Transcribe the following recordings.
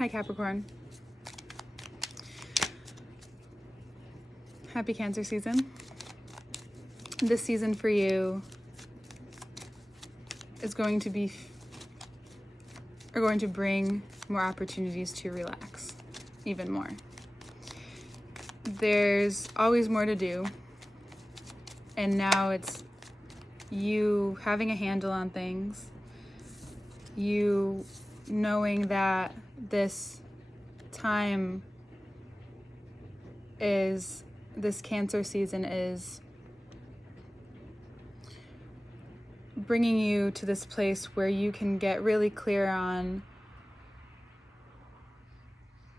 Hi, Capricorn. Happy Cancer season. This season for you is going to bring more opportunities to relax even more. There's always more to do, and now it's you having a handle on things, you knowing that this time is, this Cancer season is bringing you to this place where you can get really clear on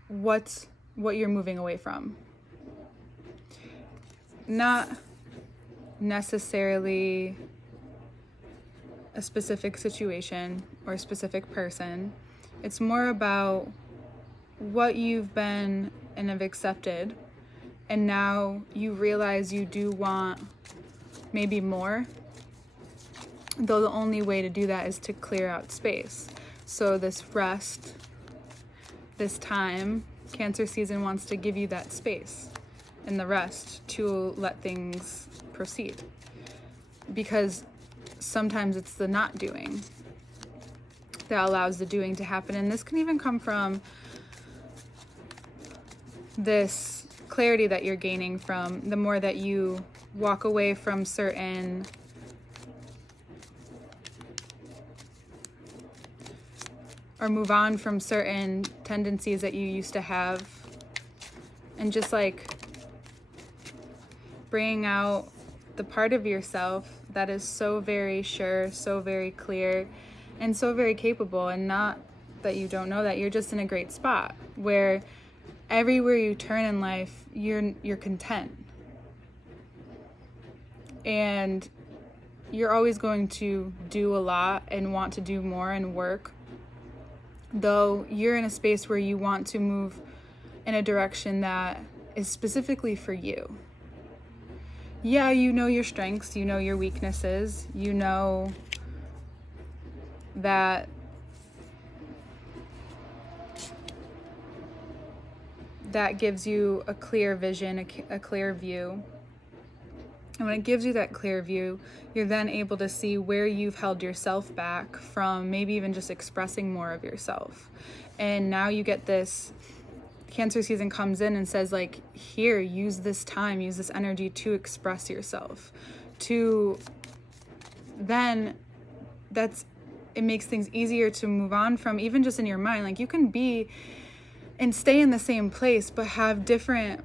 what you're moving away from. Not necessarily a specific situation or a specific person. It's more about what you've been and have accepted, and now you realize you do want maybe more, though the only way to do that is to clear out space. So this rest, this time, Cancer season wants to give you that space and the rest to let things proceed. Because sometimes it's the not doing that allows the doing to happen. And this can even come from this clarity that you're gaining from the more that you walk away from certain or move on from certain tendencies that you used to have, and just like bringing out the part of yourself that is so very sure, so very clear, and so very capable. And not that you don't know that, you're just in a great spot where everywhere you turn in life, you're content. And you're always going to do a lot and want to do more and work, though you're in a space where you want to move in a direction that is specifically for you. Yeah, you know your strengths, you know your weaknesses, you know that gives you a clear vision, a clear view. And when it gives you that clear view, you're then able to see where you've held yourself back from maybe even just expressing more of yourself. And now you get this, Cancer season comes in and says, like, here, use this time, use this energy to express yourself. Then it makes things easier to move on from, even just in your mind. Like, you can be and stay in the same place, but have different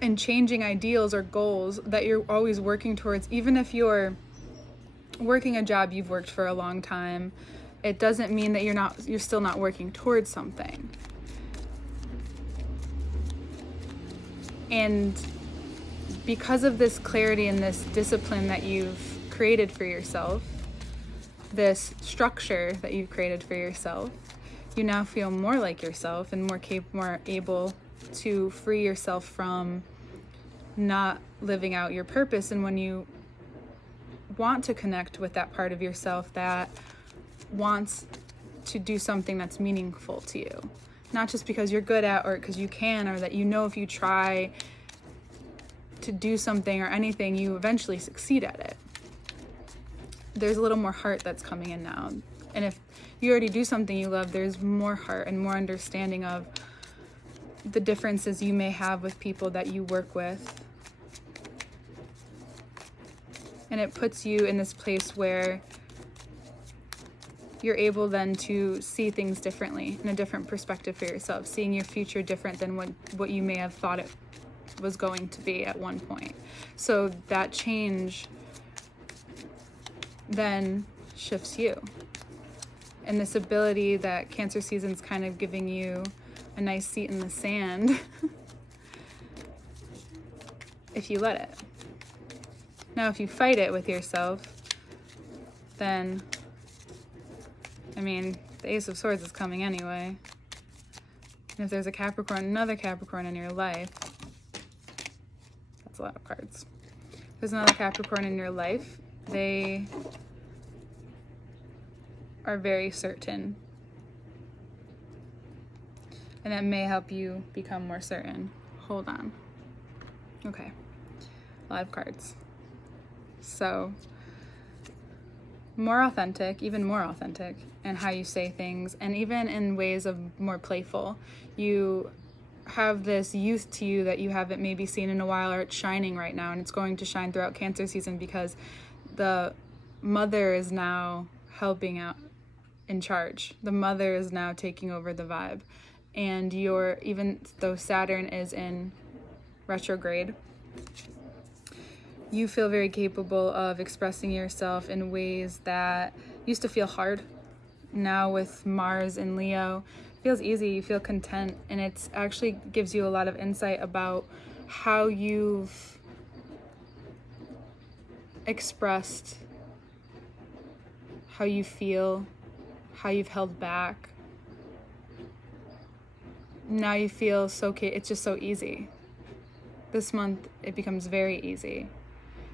and changing ideals or goals that you're always working towards. Even if you're working a job you've worked for a long time, it doesn't mean that you're still not working towards something. And because of this clarity and this discipline that you've created for yourself, this structure that you've created for yourself, you now feel more like yourself and more able to free yourself from not living out your purpose. And when you want to connect with that part of yourself that wants to do something that's meaningful to you, not just because you're good at or because you can, or that you know if you try to do something or anything, you eventually succeed at it. There's a little more heart that's coming in now. And if you already do something you love, there's more heart and more understanding of the differences you may have with people that you work with. And it puts you in this place where you're able then to see things differently, in a different perspective for yourself, seeing your future different than what you may have thought it was going to be at one point. So that change then shifts you. And this ability that Cancer season's kind of giving you a nice seat in the sand if you let it. Now, if you fight it with yourself, then, I mean, the Ace of Swords is coming anyway. And if there's a Capricorn, another Capricorn in your life, that's a lot of cards. If there's another Capricorn in your life, they are very certain and that may help you become more certain. Hold on. Okay, a lot of cards. So more authentic, even more authentic in how you say things, and even in ways of more playful. You have this youth to you that you haven't maybe seen in a while, or it's shining right now, and it's going to shine throughout Cancer season because the mother is now helping out in charge. The mother is now taking over the vibe. And you're, even though Saturn is in retrograde, you feel very capable of expressing yourself in ways that used to feel hard. Now with Mars in Leo, it feels easy, you feel content, and it actually gives you a lot of insight about how you've expressed how you feel, how you've held back. Now you feel so, it's just so easy. This month, it becomes very easy.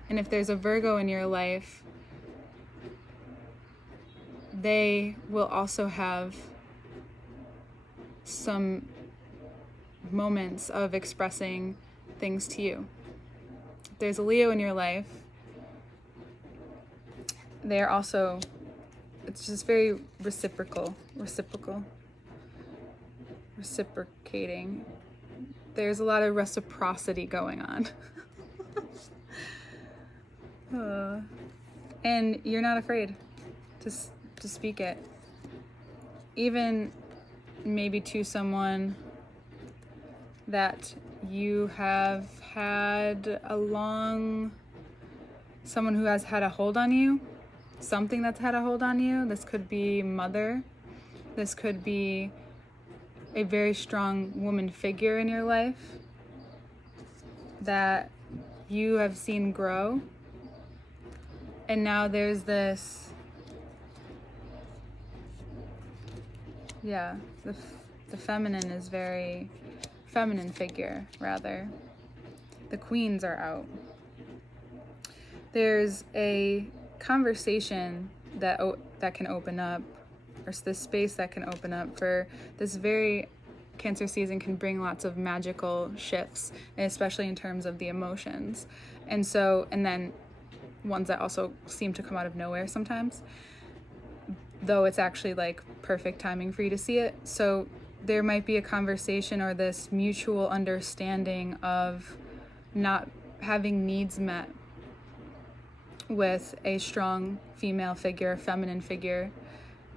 And if there's a Virgo in your life, they will also have some moments of expressing things to you. If there's a Leo in your life, they're also, it's just very reciprocating. There's a lot of reciprocity going on. And you're not afraid to speak it, even maybe to someone that you have had someone who has had a hold on you, something that's had a hold on you. This could be mother, this could be a very strong woman figure in your life that you have seen grow. And now there's this, the feminine is very, feminine figure, rather. The queens are out. There's a conversation that can open up, or this space that can open up for this very Cancer season can bring lots of magical shifts, especially in terms of the emotions. And then ones that also seem to come out of nowhere sometimes, though it's actually like perfect timing for you to see it. So there might be a conversation or this mutual understanding of not having needs met with a strong female figure, a feminine figure.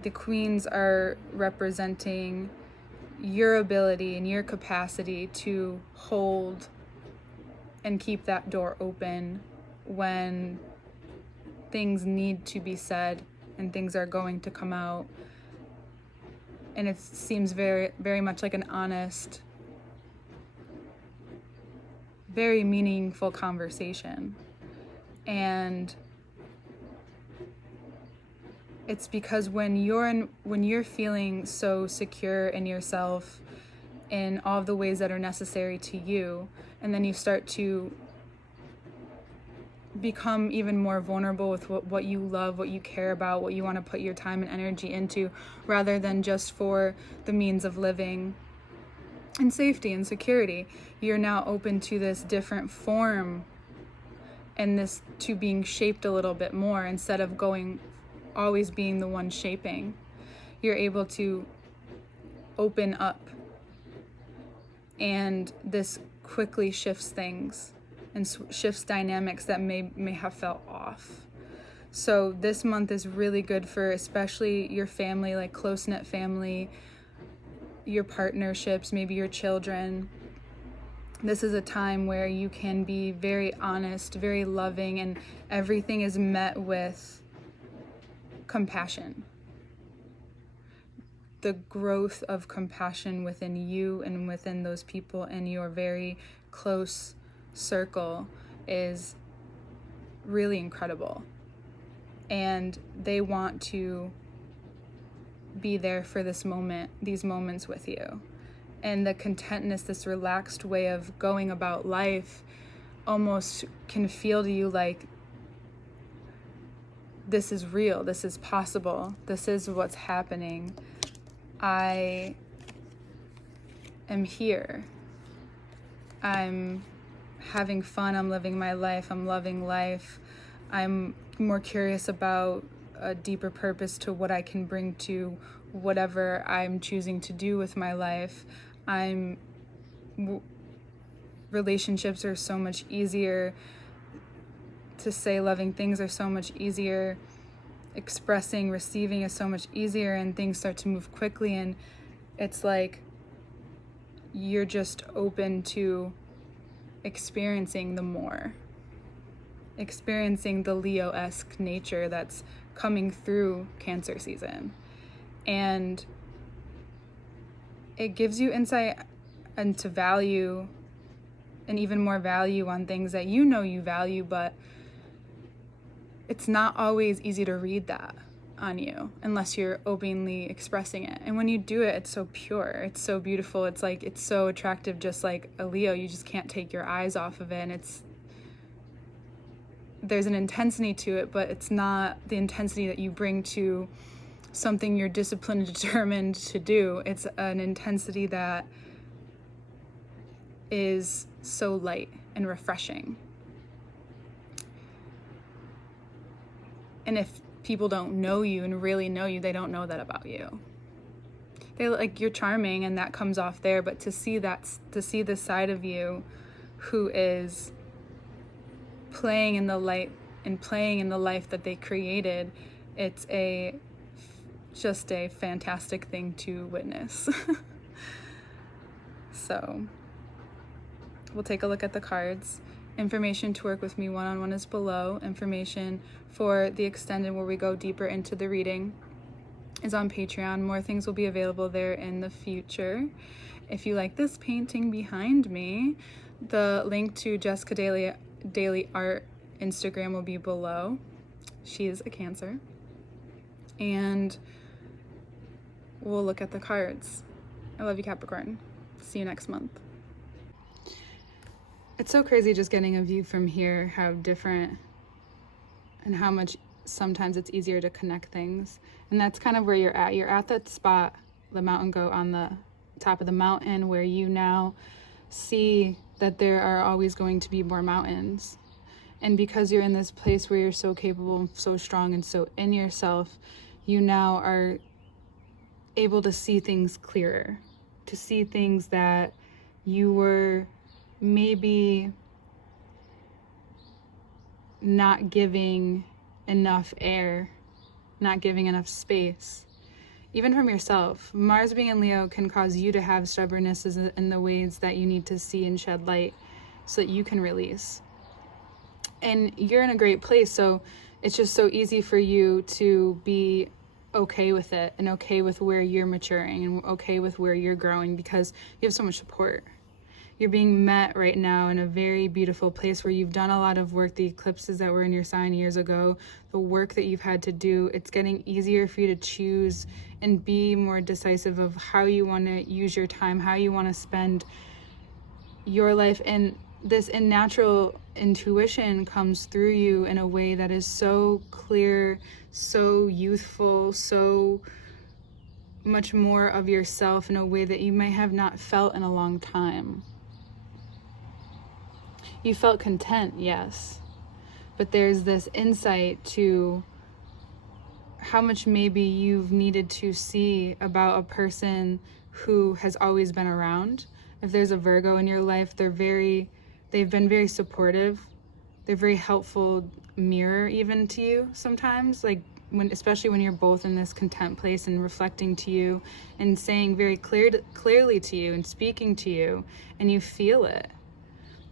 The queens are representing your ability and your capacity to hold and keep that door open when things need to be said and things are going to come out. And it seems very, very much like an honest, very meaningful conversation. And it's because when you're feeling so secure in yourself in all of the ways that are necessary to you, and then you start to become even more vulnerable with what you love, what you care about, what you want to put your time and energy into, rather than just for the means of living and safety and security. You're now open to this different form and this to being shaped a little bit more instead of always being the one shaping. You're able to open up, and this quickly shifts things and shifts dynamics that may have felt off. So this month is really good for especially your family, like close-knit family, your partnerships, maybe your children. This is a time where you can be very honest, very loving, and everything is met with compassion. The growth of compassion within you and within those people in your very close circle is really incredible. And they want to be there for these moments with you. And the contentness, this relaxed way of going about life, almost can feel to you like this is real, this is possible, this is what's happening. I am here. I'm having fun. I'm living my life. I'm loving life. I'm more curious about a deeper purpose to what I can bring to whatever I'm choosing to do with my life. Relationships are so much easier to say. Loving things are so much easier. Expressing, receiving is so much easier, and things start to move quickly, and it's like you're just open to experiencing the more, experiencing the Leo-esque nature that's coming through Cancer season. And it gives you insight into value, and even more value on things that you know you value, but it's not always easy to read that on you unless you're openly expressing it. And when you do it, it's so pure, it's so beautiful, it's like, it's so attractive, just like a Leo. You just can't take your eyes off of it, and there's an intensity to it, but it's not the intensity that you bring to something you're disciplined and determined to do. It's an intensity that is so light and refreshing. And if people don't know you and really know you, they don't know that about you. They like, you're charming and that comes off there, but to see the side of you who is playing in the light and playing in the life that they created, it's just a fantastic thing to witness. So we'll take a look at the cards. Information to work with me one-on-one is below. Information for the extended, where we go deeper into the reading, is on Patreon. More things will be available there in the future. If you like this painting behind me, the link to Jessica Daily Art Instagram will be below. She is a Cancer. And we'll look at the cards. I love you, Capricorn. See you next month. It's so crazy just getting a view from here, how different and how much sometimes it's easier to connect things. And that's kind of where you're at. You're at that spot, the mountain goat on the top of the mountain, where you now see that there are always going to be more mountains. And because you're in this place where you're so capable, so strong, and so in yourself, you now are able to see things clearer, to see things that you were maybe not giving enough air, not giving enough space, even from yourself. Mars being in Leo can cause you to have stubbornness in the ways that you need to see and shed light so that you can release. And you're in a great place, so it's just so easy for you to be okay with it and okay with where you're maturing and okay with where you're growing, because you have so much support. You're being met right now in a very beautiful place where you've done a lot of work. The eclipses that were in your sign years ago, the work that you've had to do, it's getting easier for you to choose and be more decisive of how you want to use your time, how you want to spend your life. And this natural intuition comes through you in a way that is so clear, so youthful, so much more of yourself in a way that you may have not felt in a long time. You felt content, yes, but there's this insight to how much maybe you've needed to see about a person who has always been around. If there's a Virgo in your life, they've been very supportive. They're very helpful mirror even to you sometimes, like especially when you're both in this content place and reflecting to you and saying very clearly to you and speaking to you, and you feel it.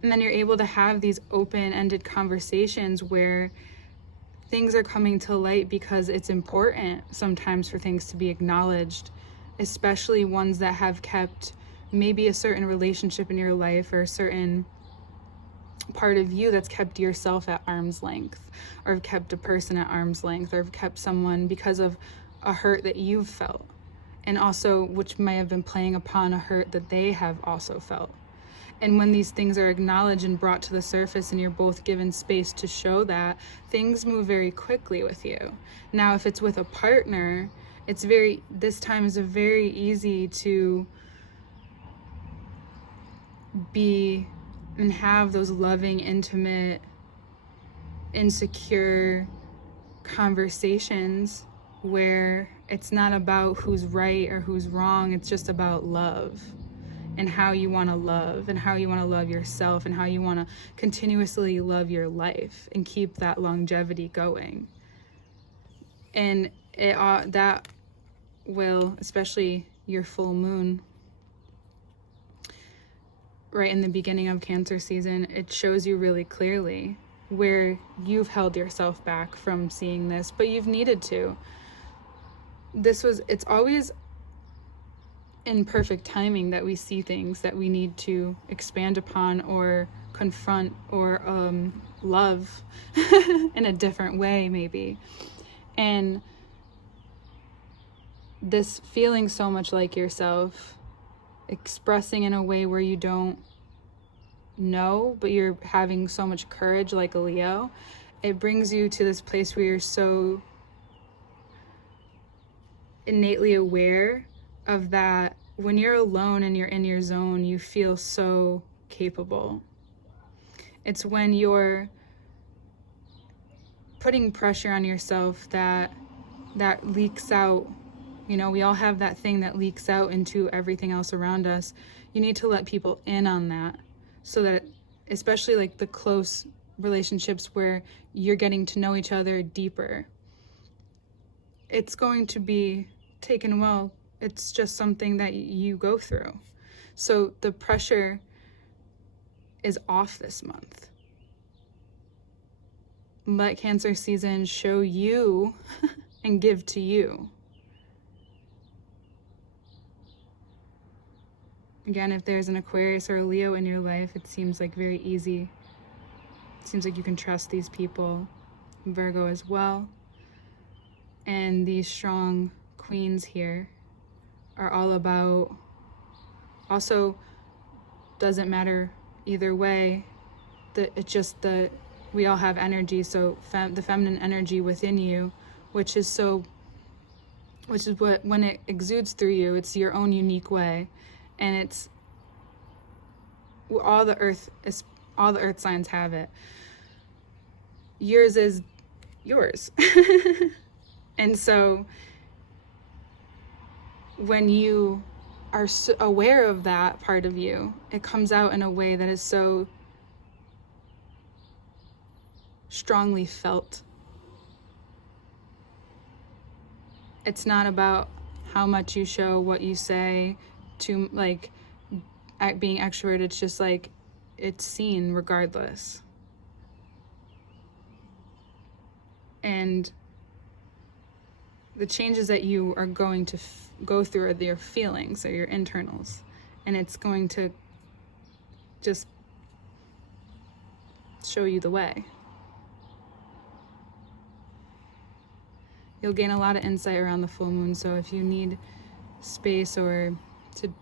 And then you're able to have these open-ended conversations where things are coming to light because it's important sometimes for things to be acknowledged, especially ones that have kept maybe a certain relationship in your life or a certain part of you that's kept yourself at arm's length, or kept a person at arm's length, or kept someone because of a hurt that you've felt, and also which may have been playing upon a hurt that they have also felt. And when these things are acknowledged and brought to the surface and you're both given space to show that, things move very quickly with you. Now, if it's with a partner, this time is very easy to be and have those loving, intimate, insecure conversations where it's not about who's right or who's wrong. It's just about love and how you want to love and how you want to love yourself and how you want to continuously love your life and keep that longevity going. And that will, especially your full moon right in the beginning of Cancer season, it shows you really clearly where you've held yourself back from seeing this, but you've needed to. It's always in perfect timing that we see things that we need to expand upon or confront or love in a different way, maybe. And this feeling so much like yourself, expressing in a way where you don't know, but you're having so much courage like a Leo, it brings you to this place where you're so innately aware of that. When you're alone and you're in your zone, you feel so capable. It's when you're putting pressure on yourself that leaks out. You know, we all have that thing that leaks out into everything else around us. You need to let people in on that, so that, especially like the close relationships where you're getting to know each other deeper, it's going to be taken well. It's just something that you go through. So the pressure is off this month. Let Cancer season show you and give to you. Again, if there's an Aquarius or a Leo in your life, it seems like very easy. It seems like you can trust these people. Virgo as well. And these strong queens here are all about, also doesn't matter either way, it's just that we all have energy. So the feminine energy within you, which is what, when it exudes through you, it's your own unique way. And it's all the earth signs have it. Yours is yours. And so when you are so aware of that part of you, it comes out in a way that is so strongly felt. It's not about how much you show, what you say, to like being extroverted. It's just like it's seen regardless. And the changes that you are going to go through are your feelings, or your internals, and it's going to just show you the way. You'll gain a lot of insight around the full moon, so if you need space or to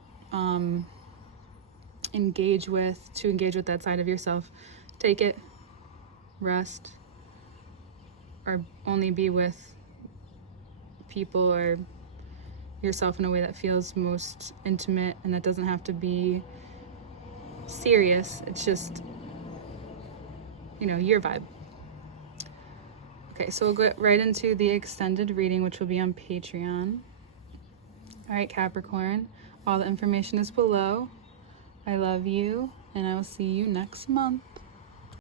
engage with that side of yourself, take it, rest, or only be with people or yourself in a way that feels most intimate, and that doesn't have to be serious. It's just, your vibe. Okay, so we'll get right into the extended reading, which will be on Patreon. All right, Capricorn, all the information is below. I love you, and I will see you next month.